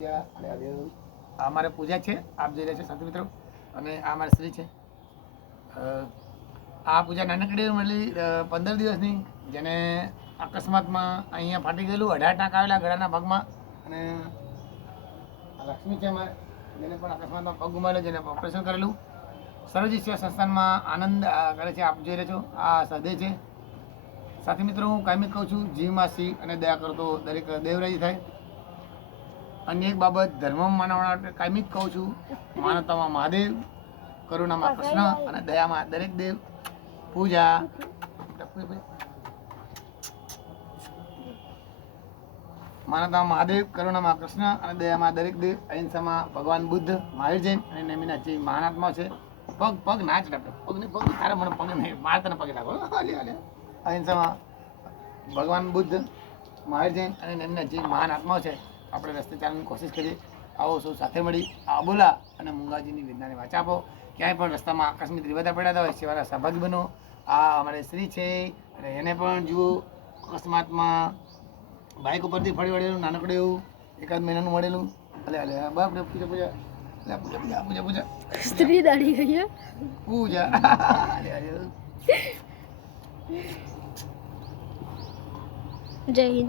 આ મારે પૂજા છે, આપ જોઈ રહ્યા છો સાથી મિત્રો, અને આ મારી સ્ત્રી છે. આ પૂજા નાનકડી મળેલી 15 દિવસની, જેને અકસ્માતમાં અહીંયા ફાટી ગયેલું, 18 ટાંકા આવેલા ગળાના ભાગમાં. અને લક્ષ્મી છે અમારે, જેને પણ અકસ્માતમાં પગ ગુમાવેલો, જેને ઓપરેશન કરેલું. સરોજી સેવા સંસ્થાનમાં આનંદ કરે છે, આપ જોઈ રહ્યા છો. આ સદે છે. સાથી મિત્રો, હું કાયમી કહું છું, જીવમાં સિંહ અને દયા કરો તો દરેક દેવરાજી થાય. અન્ય એક બાબત, ધર્મમાં માનવા માટે કાયમી જ કહું છું, માનવતામાં મહાદેવ, કરુણામાં કૃષ્ણ અને દયામાં દરેક દેવ. પૂજા માનવતામાં મહાદેવ, કરુણામાં કૃષ્ણ અને દયામાં દરેક દેવ. અહિંસામાં ભગવાન બુદ્ધ, મહાવીર જૈન અને નેમિનાથ જૈન મહાન આત્મા છે. પગ નાચ રાખે, પગ તારે મને પગ નહીં, મારે તને પગે રાખો. અહિંસામાં ભગવાન બુદ્ધ, મહાવીર જૈન અને નેમિનાથ જૈન મહાન આત્માઓ છે. આપણે રસ્તે ચાલવાની કોશિશ કરીએ. આવો સૌ સાથે મળી આ બોલા અને મૂંગાજીની વેદનાને વાચા આપો. ક્યાંય પણ રસ્તામાં આકસ્મિક વિવાદા પડ્યા હોય, સેવાના સહભાગી બનો. આ અમારી સ્ત્રી છે, અને એને પણ જુઓ, અકસ્માતમાં બાઇક ઉપરથી ફરી વળેલું, નાનકડું એવું 1 મહિનાનું મળેલું. બાપ રે, પૂજા સ્ત્રી દાડી ગઈ પૂજા. જય હિન્દ.